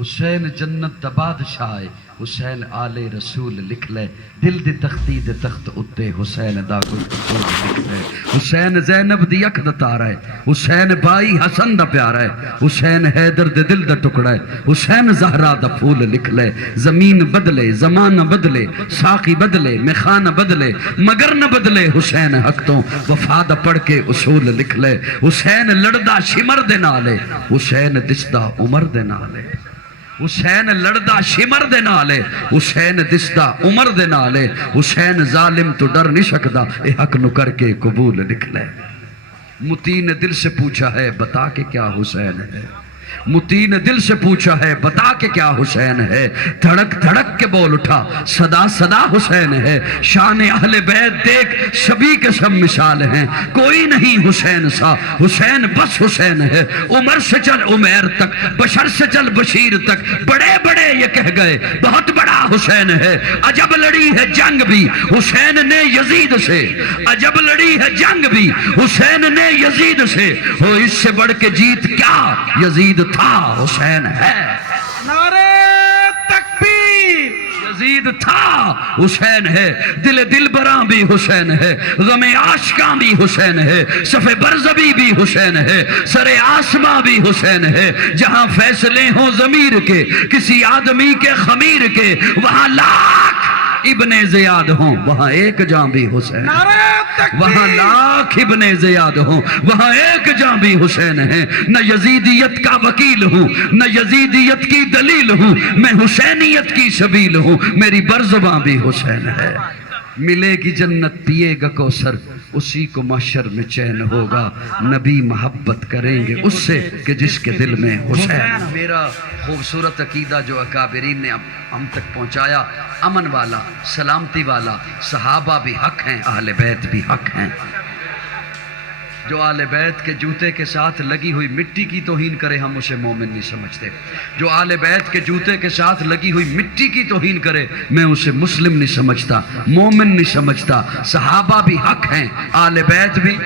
حسین جنت دا بادشاہ ہے، حسین آل رسول لکھ لے، دل دی تختی دے تخت اتے حسین دا کوئی اصول لکھ لے۔ حسین زینب دی اکھ دا تارا ہے، حسین بائی حسن دا پیارا ہے، حسین حیدر دے دل دا ٹکڑا ہے، حسین زہرا دا پھول لکھ لے۔ زمین بدلے، زمانہ بدلے، ساقی بدلے، میخانہ بدلے، مگر نہ بدلے حسین حق تو وفا دا پڑھ کے اصول لکھ لے۔ حسین لڑدا شمر دے نالے، حسین دستا عمر دے نالے، حسین لڑدا شمر دے نالے، حسین دستا عمر دے نالے، حسین ظالم تو ڈر نہیں سکدا، اے حق نو کر کے قبول لکھ لے۔ متی نے دل سے پوچھا ہے بتا کے کیا حسین ہے، متی نے دل سے پوچھا ہے بتا کے کیا حسین ہے، دھڑک دھڑک کے بول اٹھا صدا صدا حسین ہے۔ شان اہل بیت دیکھ سبھی کے سب مثال ہیں، کوئی نہیں حسین سا، حسین بس حسین ہے۔ عمر سے چل عمیر تک، بشر سے چل بشیر تک، بڑے بڑے یہ کہہ گئے بہت بڑا حسین ہے۔ عجب لڑی ہے جنگ بھی حسین نے یزید سے، عجب لڑی ہے جنگ بھی حسین نے یزید سے، ہو اس سے بڑھ کے جیت کیا، یزید تھا حسین ہے۔ نعرہ تکبیر! یزید تھا حسین ہے، دل دل براں بھی حسین ہے، غم عاشقاں بھی حسین ہے، صف برزبی بھی حسین ہے، سر آسماں بھی حسین ہے۔ جہاں فیصلے ہوں ضمیر کے کسی آدمی کے خمیر کے، وہاں لاکھ ابن زیاد ہوں وہاں ایک جاں بھی حسین، نعرہ تکبیر! وہاں لاکھ ابن زیاد ہوں وہاں ایک جاں بھی حسین ہے۔ نہ یزیدیت کا وکیل ہوں نہ یزیدیت کی دلیل ہوں، میں حسینیت کی سبیل ہوں، میری برزباں بھی حسین ہے۔ ملے گی جنت پیے گا کوثر، اسی کو محشر میں چین ہوگا، نبی محبت کریں گے اس سے کہ جس کے دل میں حسین۔ میرا خوبصورت عقیدہ جو اکابرین نے ہم تک پہنچایا، امن والا، سلامتی والا، صحابہ بھی حق ہیں، اہل بیت بھی حق ہیں۔ جو آل بیت کے جوتے کے ساتھ لگی ہوئی مٹی کی توہین کرے ہم اسے مومن نہیں سمجھتے، جو آل بیت کے جوتے کے ساتھ لگی ہوئی مٹی کی توہین کرے میں اسے مسلم نہیں سمجھتا، مومن نہیں سمجھتا۔ صحابہ بھی حق ہیں، آل بیت بھی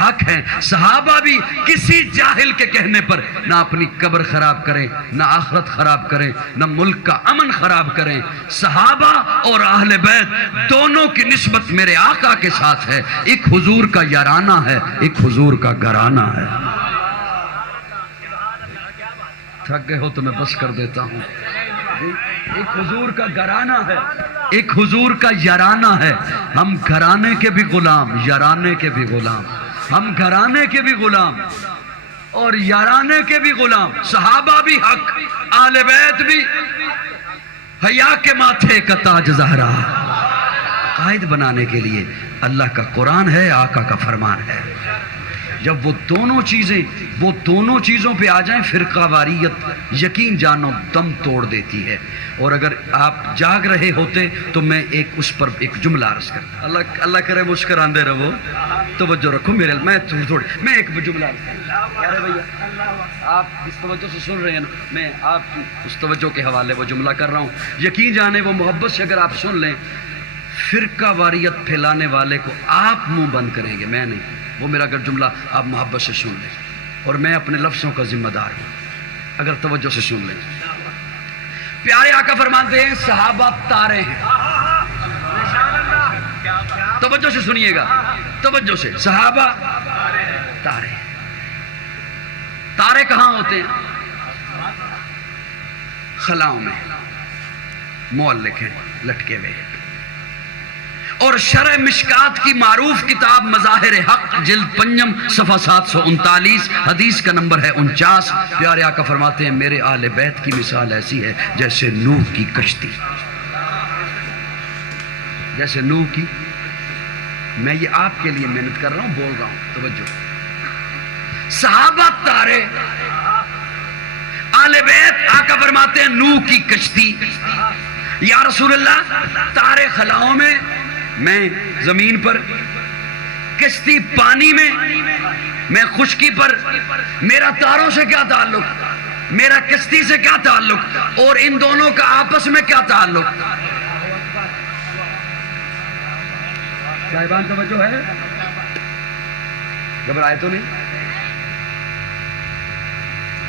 حق ہیں، صحابہ بھی کسی جاہل کے کہنے پر نہ اپنی قبر خراب کریں، نہ آخرت خراب کریں، نہ ملک کا امن خراب کریں۔ صحابہ اور اہل بیت دونوں کی نسبت میرے آقا کے ساتھ ہے، ایک حضور کا یارانہ ہے، ایک حضور کا گھرانہ ہے۔ تھک گئے ہو تو میں بس کر دیتا ہوں۔ ایک حضور کا گھرانہ ہے، ایک حضور کا یارانہ ہے۔ ہم گھرانے کے بھی غلام، یارانے کے بھی غلام، ہم گھرانے کے بھی غلام اور یارانے کے بھی غلام۔ صحابہ بھی حق، آل بیت بھی، حیا کے ماتھے کا تاج زہرا قائد بنانے کے لیے اللہ کا قرآن ہے، آقا کا فرمان ہے۔ جب وہ دونوں چیزوں پہ آ جائیں، فرقہ واریت یقین جانو دم توڑ دیتی ہے۔ اور اگر آپ جاگ رہے ہوتے تو میں اس پر ایک جملہ عرض کرتا، اللہ کرے مسکراندے رہو، توجہ رکھو میرے، میں ایک جملہ عرض کرتا، آپ اس توجہ سے سن رہے ہیں نا، میں آپ کی اس توجہ کے حوالے وہ جملہ کر رہا ہوں، یقین جانے وہ محبت سے اگر آپ سن لیں، فرقہ واریت پھیلانے والے کو آپ منہ بند کریں گے، میں نہیں، وہ میرا اگر جملہ آپ محبت سے سن لیں، اور میں اپنے لفظوں کا ذمہ دار ہوں، اگر توجہ سے سن لیں۔ پیارے آقا فرماتے ہیں صحابہ تارے ہیں، توجہ سے سنیے گا، توجہ سے، صحابہ تارے ہیں۔ تارے کہاں ہوتے ہیں؟ خلاؤں میں معلق ہیں، لٹکے ہوئے ہیں۔ اور شرح مشکات کی معروف کتاب مظاہر حق جلد پنجم صفحہ 739 حدیث کا نمبر ہے 49، پیارے آقا فرماتے ہیں میرے آل بیت کی مثال ایسی ہے جیسے نوح کی کشتی، جیسے نوح کی، میں یہ آپ کے لیے محنت کر رہا ہوں، بول رہا ہوں، توجہ۔ صحابہ تارے، آل بیت آقا فرماتے ہیں نوح کی کشتی۔ یا رسول اللہ تارے خلاؤں میں زمین پر، کشتی پانی میں خشکی پر، میرا تاروں سے کیا تعلق، میرا کشتی سے کیا تعلق، اور ان دونوں کا آپس میں کیا تعلق؟ صاحبان توجہ ہے، گھبرائے تو نہیں؟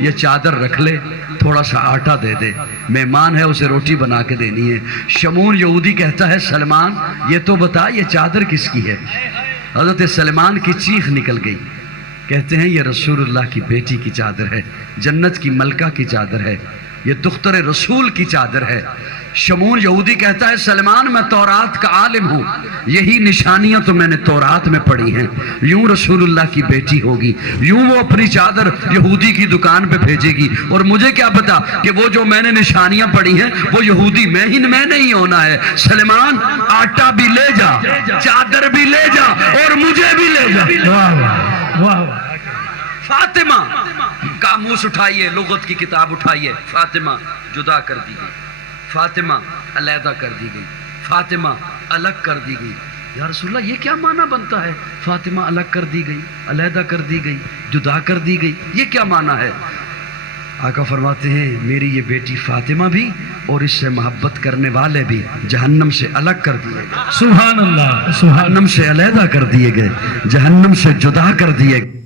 یہ چادر رکھ لے، تھوڑا سا آٹا دے دے، مہمان ہے اسے روٹی بنا کے دینی ہے۔ شمون یہودی کہتا ہے سلمان یہ تو بتا یہ چادر کس کی ہے؟ حضرت سلمان کی چیخ نکل گئی، کہتے ہیں یہ رسول اللہ کی بیٹی کی چادر ہے، جنت کی ملکہ کی چادر ہے، یہ دختر رسول کی چادر ہے۔ شمون یہودی کہتا ہے سلمان میں تورات کا عالم ہوں، یہی نشانیاں تو میں نے تورات میں پڑھی ہیں، یوں رسول اللہ کی بیٹی ہوگی، یوں وہ اپنی چادر یہودی کی دکان پہ بھیجے گی، اور مجھے کیا پتا کہ وہ جو میں نے نشانیاں پڑھی ہیں وہ یہودی میں نہیں ہونا ہے۔ سلمان آٹا بھی لے جا، چادر بھی لے جا، اور مجھے بھی لے جا۔ واہ واہ واہ، فاطمہ قاموس اٹھائیے، لغت کی کتاب اٹھائیے، فاطمہ جدا کر دی گئی، فاطمہ علیحدہ کر دی گئی، فاطمہ الگ کر دی گئی۔ یا رسول اللہ یہ کیا معنی بنتا ہے؟ فاطمہ الگ کر دی گئی، علیحدہ کر دی گئی، جدا کر دی گئی، یہ کیا معنی ہے؟ آقا فرماتے ہیں میری یہ بیٹی فاطمہ بھی اور اس سے محبت کرنے والے بھی جہنم سے الگ کر دیے گئے، سبحان اللہ، سبحان جہنم سے علیحدہ کر دیے گئے، جہنم سے جدا کر دیے گئے۔